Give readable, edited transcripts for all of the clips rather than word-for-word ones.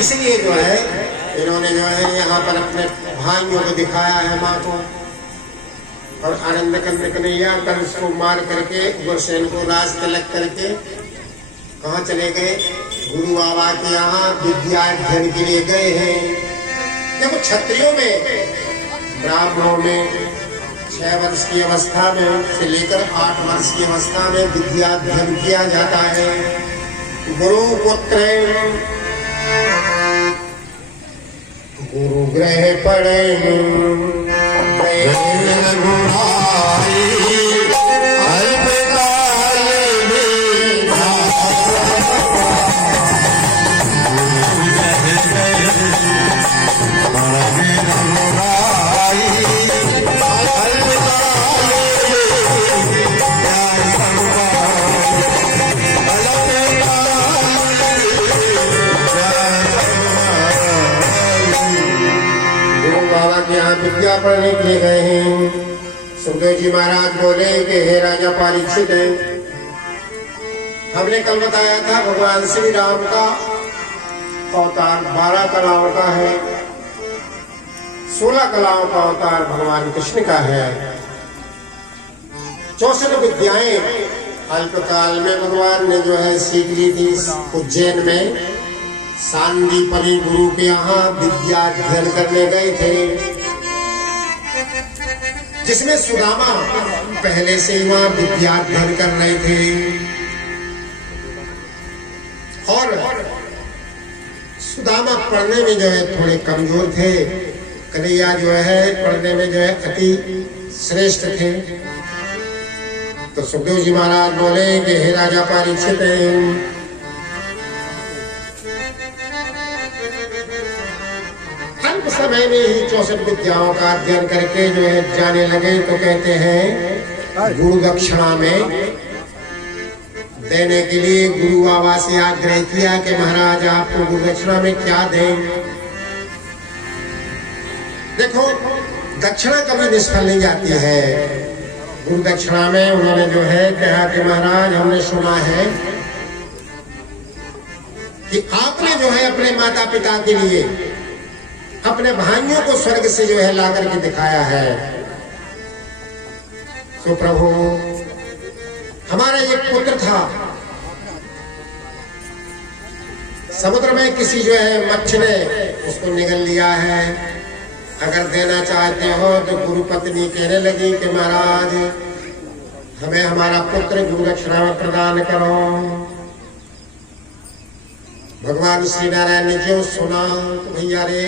इसलिए जो है इन्होंने जो है यहाँ पर अपने भाइयों को दिखाया है माँ को, और आनंद कंद कन्हैया कंस को मार करके उग्रसेन को राज तिलक करके कहाँ चले गए? गुरु बाबा के यहाँ विद्या अध्ययन के लिए गए हैं। देखो क्षत्रियों में, ब्राह्मणों में 6 वर्ष की अवस्था में से लेकर 8 वर्ष की अवस्था में विद्या अध्ययन किया जाता है। गुरु पुत्र गुरु ग्रह पड़े विद्या पढ़ने के लिए गए हैं। सुखदेव जी महाराज बोले कि हे राजा परीक्षित, हमने कल बताया था भगवान श्री राम का अवतार 12 कलाओं का है, 16 कलाओं का अवतार भगवान कृष्ण का है। 64 विद्याएं अल्पकाल में भगवान ने जो है सीख ली थी। उज्जैन में सांदीपनी गुरु के यहाँ विद्या अध्ययन करने गए थे, जिसमें सुदामा पहले से ही वहां विद्या अध्ययन कर रहे थे। और सुदामा पढ़ने में जो है थोड़े कमजोर थे, कन्हैया जो है पढ़ने में जो है अति श्रेष्ठ थे। तो सुखदेव जी महाराज बोले कि हे राजा परीक्षित, समय में ही 64 विद्याओं का अध्ययन करके जो है जाने लगे। तो कहते हैं गुरु दक्षिणा में देने के लिए गुरु बाबा से आग्रह किया कि महाराज आपको गुरु दक्षिणा में क्या दें। देखो दक्षिणा कभी निष्फल नहीं जाती है। गुरु दक्षिणा में उन्होंने जो है कहा कि महाराज हमने सुना है कि आपने जो है अपने माता पिता के लिए अपने भाइयों को स्वर्ग से जो है ला करके दिखाया है। तो प्रभु हमारा एक पुत्र था, समुद्र में किसी जो है मच्छ ने उसको निगल लिया है। अगर देना चाहते हो तो गुरु पत्नी कहने लगी कि महाराज हमें हमारा पुत्र गुरु दक्षिणा में प्रदान करो। भगवान श्री नारायण ने जो सुना तो भैया रे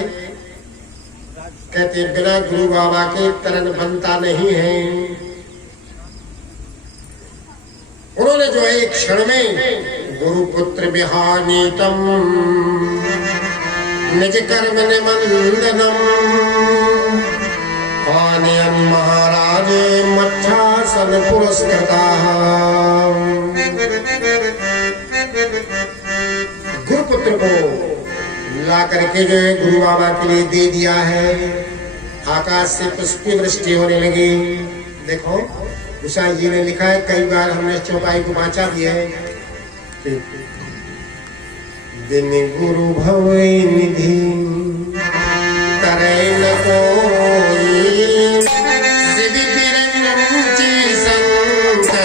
कहते बिना गुरु बाबा के तरन बनता नहीं है। उन्होंने जो है एक क्षण में गुरु पुत्र विहानीतम निज कर्म निमंदनम आनयन महाराज मच्छासन पुरस्कृता। गुरुपुत्र को ला करके जो है गुरु बाबा के लिए दे दिया है। आकाश से पुष्प वृष्टि होने लगी। देखो गोसाई जी ने लिखा है, कई बार हमने चौपाई को बांचा भी है। दिन गुरु भवै निधि करे न कोई शिव बिरंची संकट।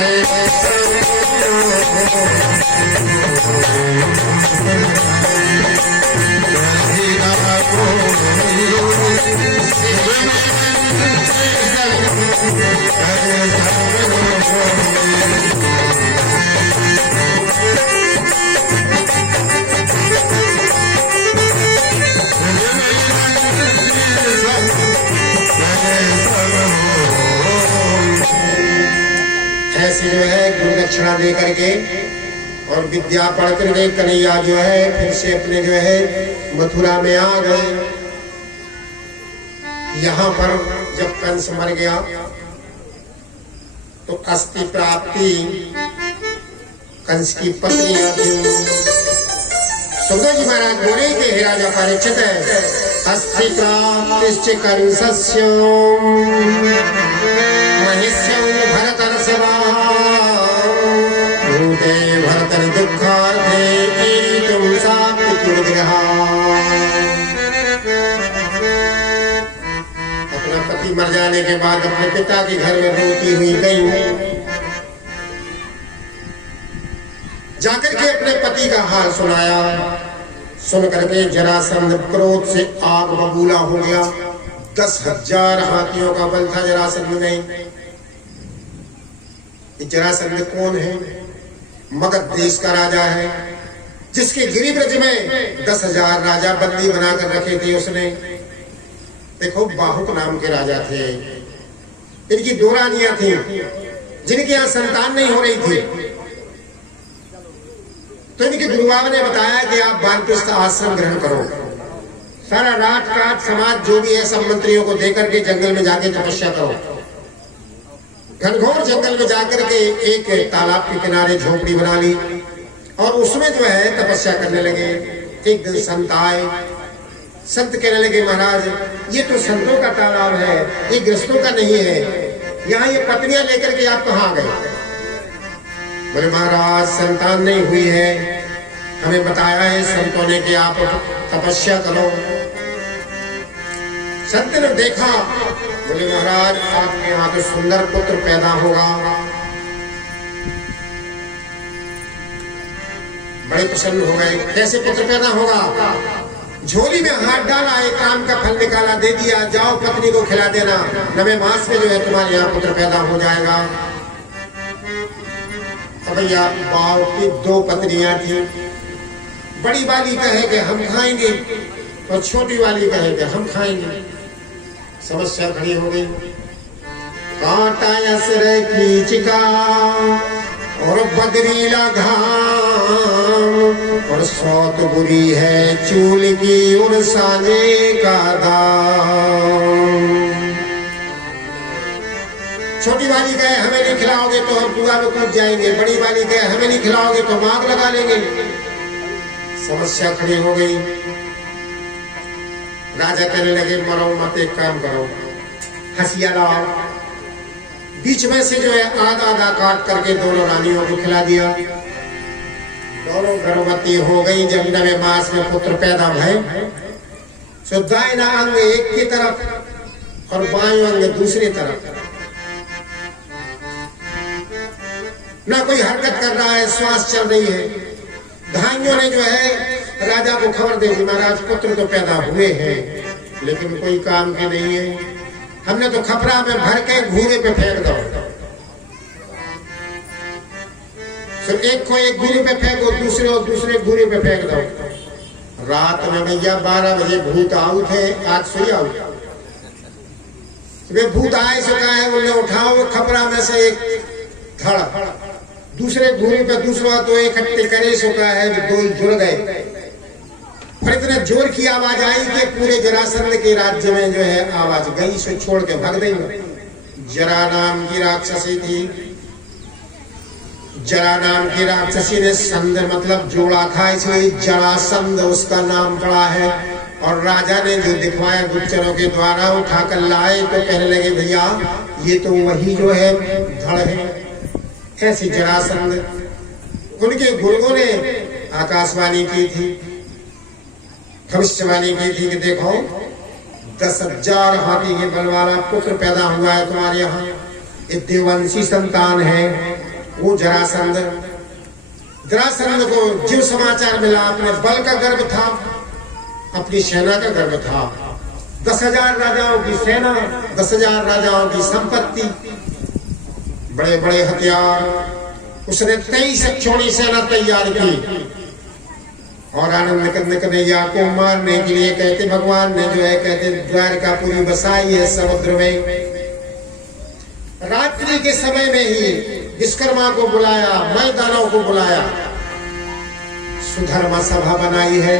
ऐसे जो है गुरु दक्षिणा दे करके और विद्या पढ़ करके कन्हैया जो है फिर से अपने जो है मथुरा में आ गए। यहाँ पर जब कंस मर गया तो अस्थि प्राप्ति कंस की पत्नी थी। सुखदेव जी महाराज बोले कि हे राजा परीक्षित, अस्थि प्राप्ति कंसस्य महिष्यं भरतर्षभा भूते भरतर दुःखार्थे तुम साप्तुर विग्रह। अपना पति मर जाने के बाद अपने पिता के घर में रोती हुई गई, जाकर के अपने पति का हाल सुनाया। सुन करके जरासंध क्रोध से आग बबूला हो गया। 10,000 हाथियों का बल था जरासंध में। जरासंध कौन है? मगध देश का राजा है, जिसके गिरिब्रज में 10,000 राजा बंदी बनाकर रखे थे उसने। देखो, बाहुक नाम के राजा थे। इनकी 2 रानियां थी, जिनके यहाँ संतान नहीं हो रही थी। तो इनके गुरु बाबा ने बताया कि आप वानप्रस्थ आश्रम ग्रहण करो। सारा रात काट समाज जो भी है सब मंत्रियों को देकर के जंगल में जाके तपस्या करो। घनघोर जंगल में जाकर के एक तालाब के किनारे झोपड़ी बना ली और उसमें जो है तपस्या करने लगे। एक दिन संत आए। संत कहने लगे, महाराज ये तो संतों का तालाब है, ये गृहस्थों का नहीं है। यहाँ ये पत्नियां लेकर के आप कहाँ गए? बोले, महाराज संतान नहीं हुई है, हमें बताया है संतों ने कि आप तपस्या करो। संत ने देखा, बोले महाराज आपके यहाँ तो सुंदर पुत्र पैदा होगा। बड़े प्रसन्न हो गए। कैसे पुत्र पैदा होगा? झोली में हाथ डाला, एक आम का फल निकाला, दे दिया, जाओ पत्नी को खिला देना, 9वें मास में जो है तुम्हारे यहाँ पुत्र पैदा हो जाएगा। अब भैया बाव की 2 पत्नियां थी। बड़ी वाली कहे कि हम खाएंगे और छोटी वाली कहे कि हम खाएंगे। समस्या खड़ी हो गई। कांटा असर कीचका और बदरीला घाम और सौत बुरी है चूल की और साजे का दाम। छोटी वाली कहे हमें नहीं खिलाओगे तो हम कुआं में कूद जाएंगे। बड़ी वाली कहे हमें नहीं खिलाओगे तो मांग लगा लेंगे। समस्या खड़ी हो गई। राजा कहने लगे, मरो मत, एक काम करो, हंसिया लाओ। बीच में से जो है आधा आधा काट करके दोनों रानियों को खिला दिया। दोनों गर्भवती हो गई। जब 9वें मास में पुत्र पैदा भय, तो दाहिना अंग एक की तरफ और बाएं अंग दूसरी तरफ। ना कोई हरकत कर रहा है, श्वास चल रही है। धाइयों ने जो है राजा को खबर दे दी, महाराज पुत्र तो पैदा हुए हैं लेकिन कोई काम के नहीं है। हमने तो खपरा में भर के घूरे पे फेंक दो। सिर्फ एक को एक घूरे पे फेंको, दूसरे और दूसरे घूरे पे फेंक दो। रात में भैया 12 बजे भूत आउट है, आज सोई आउट। वे भूत आए चुका है, बोले उठाओ खपरा में से एक धड़, दूसरे घूरे पे दूसरा तो इकट्ठे करे चुका है, 2 जुड़ गए। और इतने जोर की आवाज आई कि पूरे जरासंध के राज्य में जो है आवाज गई, से छोड़ के भाग गई। जरा नाम की राक्षसी थी। जरा नाम की राक्षसी ने संध मतलब जोड़ा था, इसलिए जरासंध उसका नाम पड़ा है। और राजा ने जो दिखवाया गुप्तचरों के द्वारा उठाकर लाए तो कहने लगे, भैया ये तो वही जो है धड़ है। ऐसी जरासंध उनके गुरुओं ने आकाशवाणी की थी, भविष्यवाणी की थी कि देखो 10,000 हाथी के बल वाला पुत्र पैदा हुआ है तुम्हारे यहाँ। एक देववंशी संतान है वो जरासंध। जरासंध को जो समाचार मिला, अपने बल का गर्व था, अपनी सेना का गर्व था। 10,000 राजाओं की सेना, 10,000 राजाओं की संपत्ति, बड़े बड़े हथियार। उसने 23 छोड़ी सेना तैयार की और आनंद कन्हैया को मारने के लिए कहते भगवान ने जो है कहते द्वारकापुरी बसाई है समुद्र में। रात्रि के समय में ही विश्वकर्मा को बुलाया, मैदानों को बुलाया, सुधर्मा सभा बनाई है।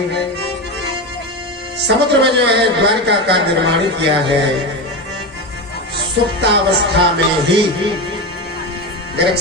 समुद्र में जो है द्वारका का निर्माण किया है। सुप्तावस्था में ही